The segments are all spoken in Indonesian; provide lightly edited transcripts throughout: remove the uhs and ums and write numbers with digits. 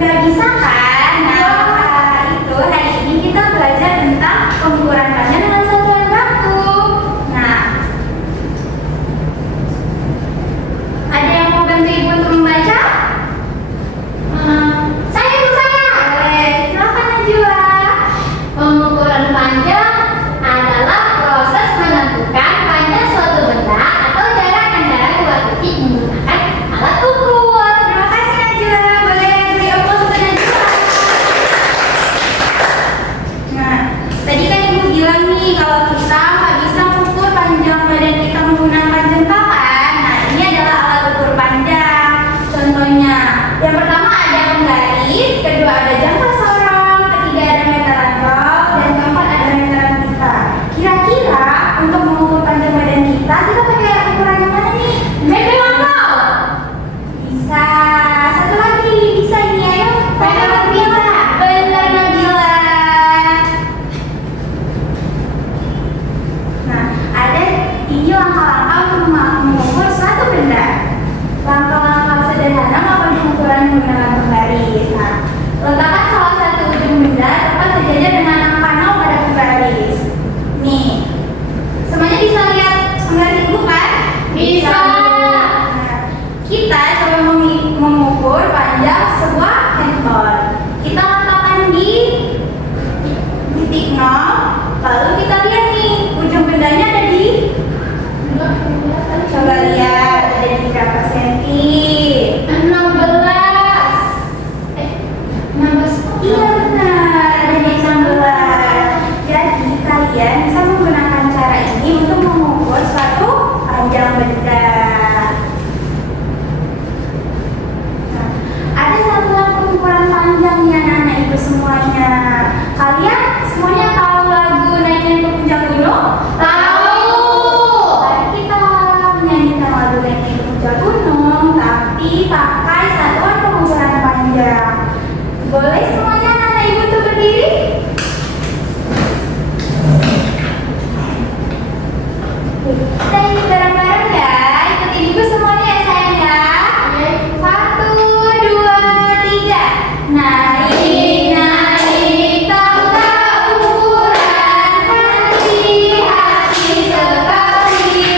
Gak bisa kan? Nah, itu hari ini kita belajar tentang pengukuran panjang dengan satuan waktu. Nah, ada yang mau bantu ibu untuk membaca? Saya. Boleh, silakan Najwa. Pengukuran panjang adalah proses menentukan panjang suatu benda atau jarak antara dua titik menggunakan alat ukur. Terima kasih Najwa. Boleh beri aplaus untuk Najwa. Nah, tadi kan ibu bilang nih kalau kita nggak bisa mengukur panjang badan kita menggunakan jentakan. Nah, ini adalah alat ukur panjang. Contohnya, yang pertama ada penggaris, kedua ada jangka sorong, ketiga ada meteran bal, dan keempat ada meteran kita. Kira-kira untuk mengukur panjang badan kita pakai ukuran yang mana nih? Meteran bal. Bisa. Satu lagi bisa ini, ayo. Meteran Nabila. Benar Nabila. Nah, ada ini langkah-langkah untuk mengukur suatu benda. Langkah-langkah sederhana melakukan pengukuran menggunakan penggaris. Nah, letakkan salah satu ujung benda tepat sejajar dengan angka 0 pada penggaris. Nih, semuanya bisa lihat penggaris ibu kan? Bisa. Nah, kita coba mengukur panjang sebuah handphone. Kita letakkan di titik 0, lalu kita lihat nih ujung bendanya ada di, coba lihat ada di berapa senti. 16. 16. Iya benar, ada di 16. Jadi kalian bisa menggunakan cara ini untuk mengukur suatu panjang benda. Nah, ada satuan pengukuran panjang nih anak-anak ibu semuanya. Kalian semuanya tahu lagu Naiknya ke Puncak Gunung? Tahu. Mari kita menyanyikan lagu Naiknya ke Puncak Gunung, tapi pakai satuan pengukuran panjang. Boleh semuanya anak-anak ibu untuk berdiri? Kita ini bareng-bareng ya, ikutin ibu semuanya ya sayang ya. 1, 2, 3. Naik, naik tangga ukuran, hati-hati sekali.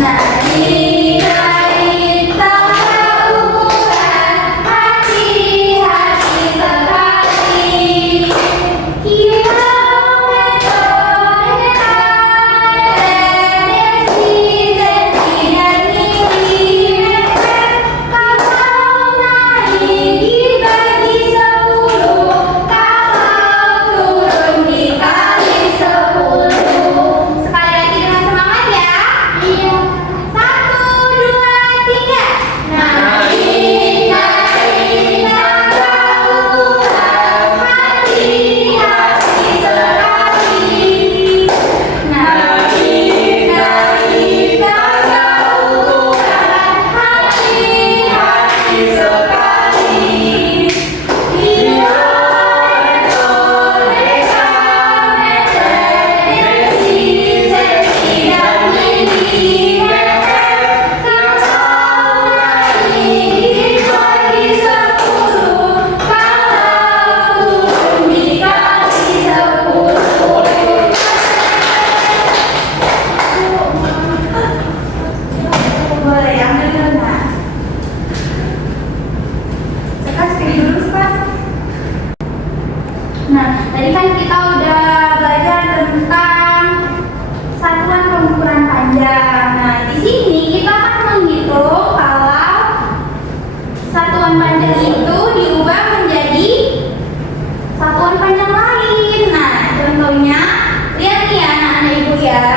Naik, naik tangga ukuran, hati-hati sekali. Kilometer desinesi dan milimeter. Kalau naik dibagi 10, kalau turun dikali 10. Sekali lagi dengan semangat ya. Iya. 1, 2, 3. Naik, naik tangga ukuran, hati-hati sekali. Naik, naik tangga ukuran, hati-hati sekali. Kilometer, dekameter, desinesi dan milimeter. Kalau naik dibagi 10, kalau turun dikali 10. Boleh ambil dulu nak. Sekarang sekali dulu Sekas. Nah, tadi kan kita udah belajar tentang satuan pengukuran panjang. Nah, di sini kita akan menghitung kalau satuan panjang itu diubah menjadi satuan panjang lain. Nah, contohnya lihat nih ya anak-anak ibu ya.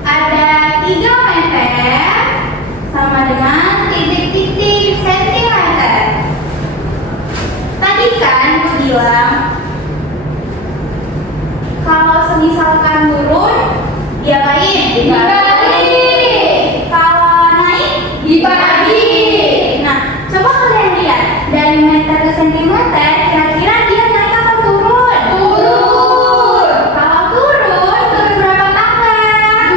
Ada 3 meter sama dengan titik-titik sentimeter. Tadi kan aku bilang kalau semisalkan turun diapain? Dibagi. Kalau naik Dibagi. Nah, coba kalian lihat dari meter ke sentimeter, kira-kira dia naik atau turun? Turun. Kalau turun berapa tangga?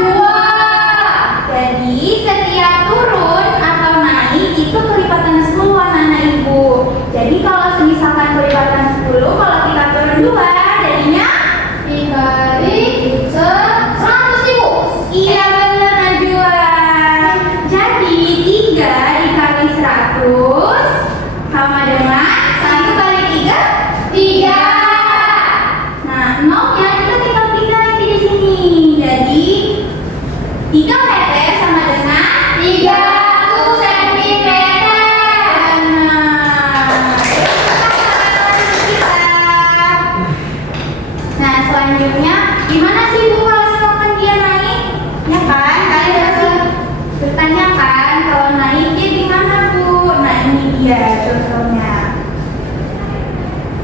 2. Jadi setiap turun atau naik itu kelipatan 10 anak-anak ibu. contohnya.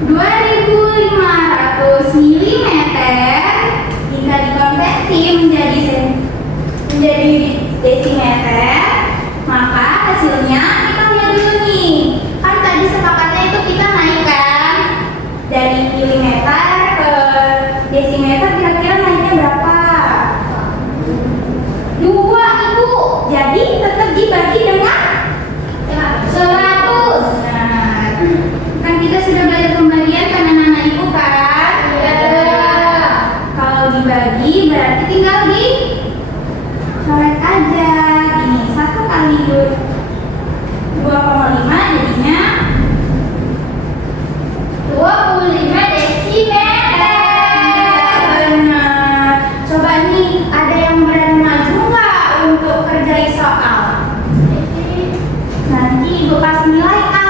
2.500 mm jika dikonversi menjadi desimeter, maka hasilnya kita lihat dulu nih. Kan tadi sepakatnya itu kita naikkan dari milimeter ke desimeter, kira-kira naiknya berapa? 2, Ibu. Jadi tetap dibagi dengan 100. Nah, kan kita sudah belajar pembagian kan anak-anak Ibu kan? Iya. Kalau dibagi berarti tinggal di coret aja. Ini 1 kali 2,5 jadinya 25 desimeter. benar. Coba nih, ada yang berani maju nggak untuk kerjain soal? Nanti Ibu kasih nilai A.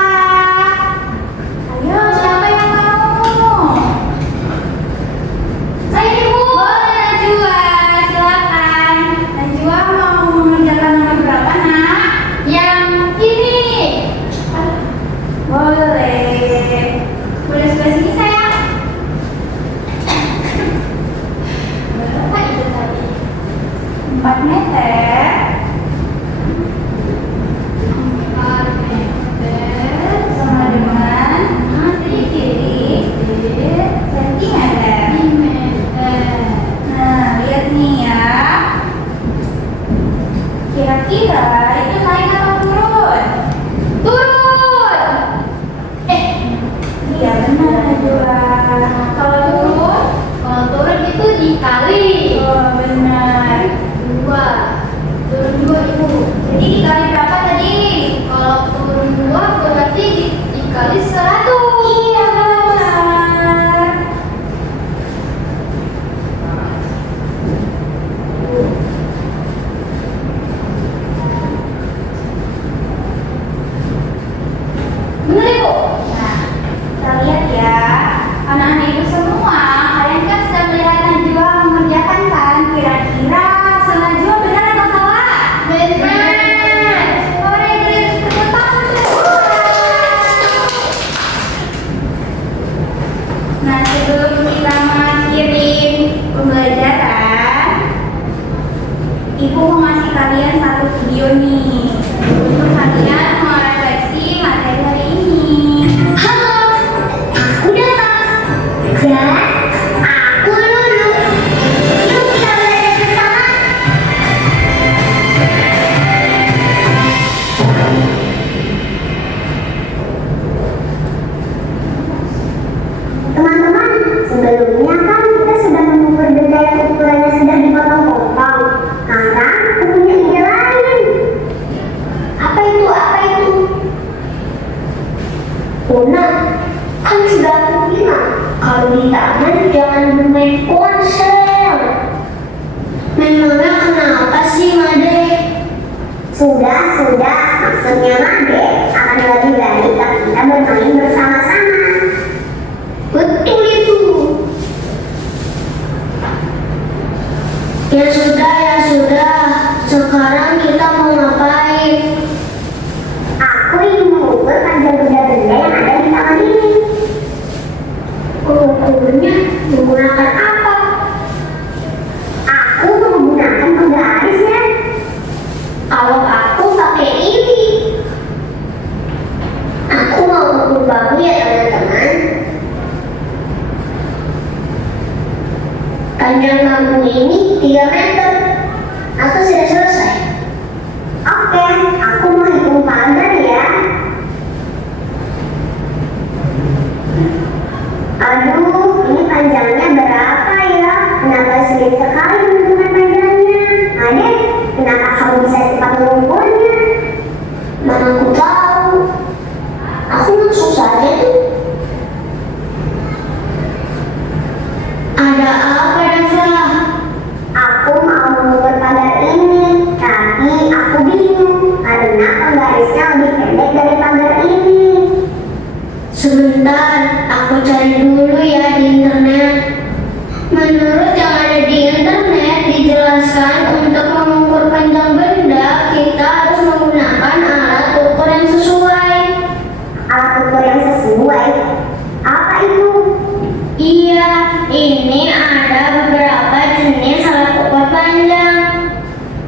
Ayo, siapa yang mau? Saya Ibu. Boleh Najwa, silakan. Najwa mau mengerjakan nomor berapa, Nak? Yang ini. Boleh. Boleh sebelah sini, sayang. Berapa itu tadi? 4 meter. 4 meter Sama dengan titik sentimeter. sentimeter. Nah, lihat nih ya. Kira-kira itu naik atau turun? Turun. Iya benar Najwa. Kalau turun? Kalau turun itu dikali. Oh, benar. 2. Turun 2 Ibu. Jadi dikali berapa tadi? Kalau turun 2 berarti dikali 100. Iya benar. Benar Ibu? Nah, kita lihat ya, anak-anak Ibu semua, kalian kan sudah melihat Najwa mengerjakan kan? Kira-kira hasil Najwa benar atau salah? Benar. Boleh tepuk tangan semua. Nah, sebelum kita mengakhiri pembelajaran, Ibu mau ngasih kalian satu video nih untuk kalian merefleksi materi hari ini. Halo, aku datang. Dan aku Lulu. Yuk kita belajar bersama. Teman-teman, sebelumnya kan kita sudah mengukur benda yang ukurannya sudah dipotong-potong. Sekarang aku punya ide lain. Apa itu? Apa itu? Luna, kan sudah aku bilang, kalau di taman jangan bermain ponsel. Memangnya kenapa sih Made? Sudah, maksudnya Made akan lebih baik jika kita bermain bersama-sama. Betul itu. Ya sudah. Sekarang kita mau ngapain? Aku ingin mengukur panjang benda-benda yang ada di taman ini. Ukurnya menggunakan apa? Aku menggunakan penggarisnya. Kalau aku pakai ini. Aku mau mengukur bambu ya teman-teman. Panjang bambu ini 3 meter. Aku sudah selesai. Oke, aku mau hitung pagar ya. Aduh, ini panjangnya berapa ya? Kenapa sulit sekali menentukan panjangnya? Adek, kenapa kamu bisa cepat mengukurnya? Mana aku tahu. Aku langsung saja tuh. Ada apa Dafa? Aku mau mengukur pagar ini, tapi aku bingung karena penggarisnya lebih pendek dari pagar ini. Sebentar, aku cari dulu ya di internet. Menurut yang ada di internet dijelaskan untuk mengukur panjang benda kita harus menggunakan alat ukur yang sesuai. ukur yang sesuai. Apa itu? Iya, ini ada beberapa jenis alat ukur panjang.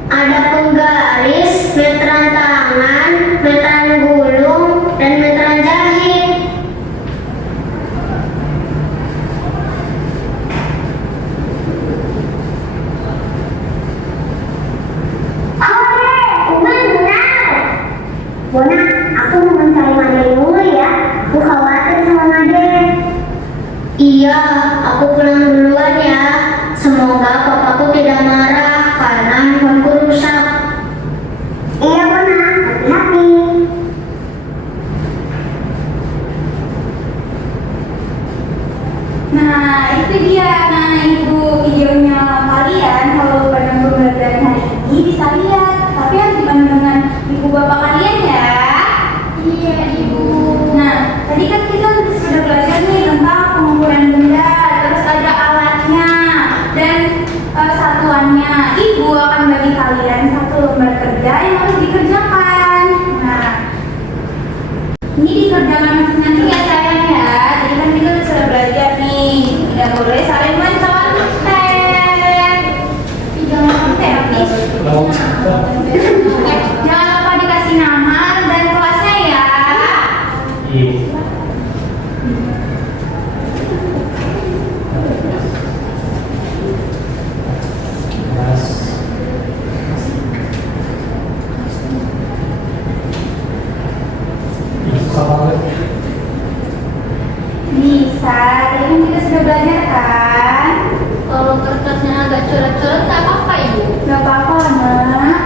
Ada penggaris, meteran tangan, meteran gulung, dan meteran jahit. Oke, Uban benar. Bona, aku mau mencari Made dulu ya. Aku khawatir sama Made. Iya, aku pulang duluan ya. Semoga papaku tidak marah karena handphoneku rusak. Iya Bona, hati-hati. Nah, itu dia anak ibu videonya kalian. Kalau pada pembelajaran hari ini bisa lihat, tapi harus dibantu dengan ibu bapak kalian ya. Iya, Ibu. Nah, tadi kan kita sudah belajar nih tentang pengukuran benda, terus ada alatnya dan satuannya. Ibu akan bagi kalian satu lembar kerja yang harus dikerjakan. Nah, ini dikerjakan masing-masing ya sayang ya. Jadi kan kita sudah belajar nih, tidak boleh saling mencontek. Jangan sampai habis. Jangan lupa dikasih nama dan kelasnya ya. Bisa, tadi kan kita sudah belajar kan? Kalau kertasnya agak coret-coret, tak apa-apa, Ibu. Gak apa-apa nak.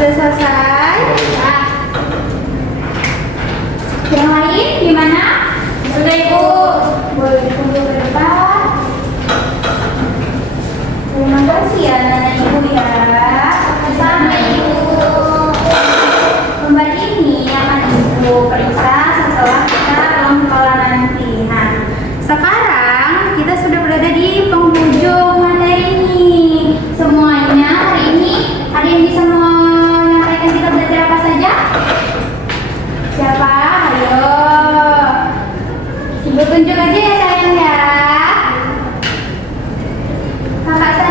Sudah selesai? Nah. Yang lain gimana? Sudah Ibu. Boleh ditunggu ke depan. Terima kasih ya anak Ibu ya. Sama Ibu. Lembar ini akan Ibu periksa setelah kita pulang sekolah nanti. Nah, sekarang kita sudah berada di penghujung materi ini. Semuanya hari ini ada yang bisa menyampaikan kita belajar apa saja? Siapa? Ayo. Ibu tunjuk aja ya sayang ya. Kakak saya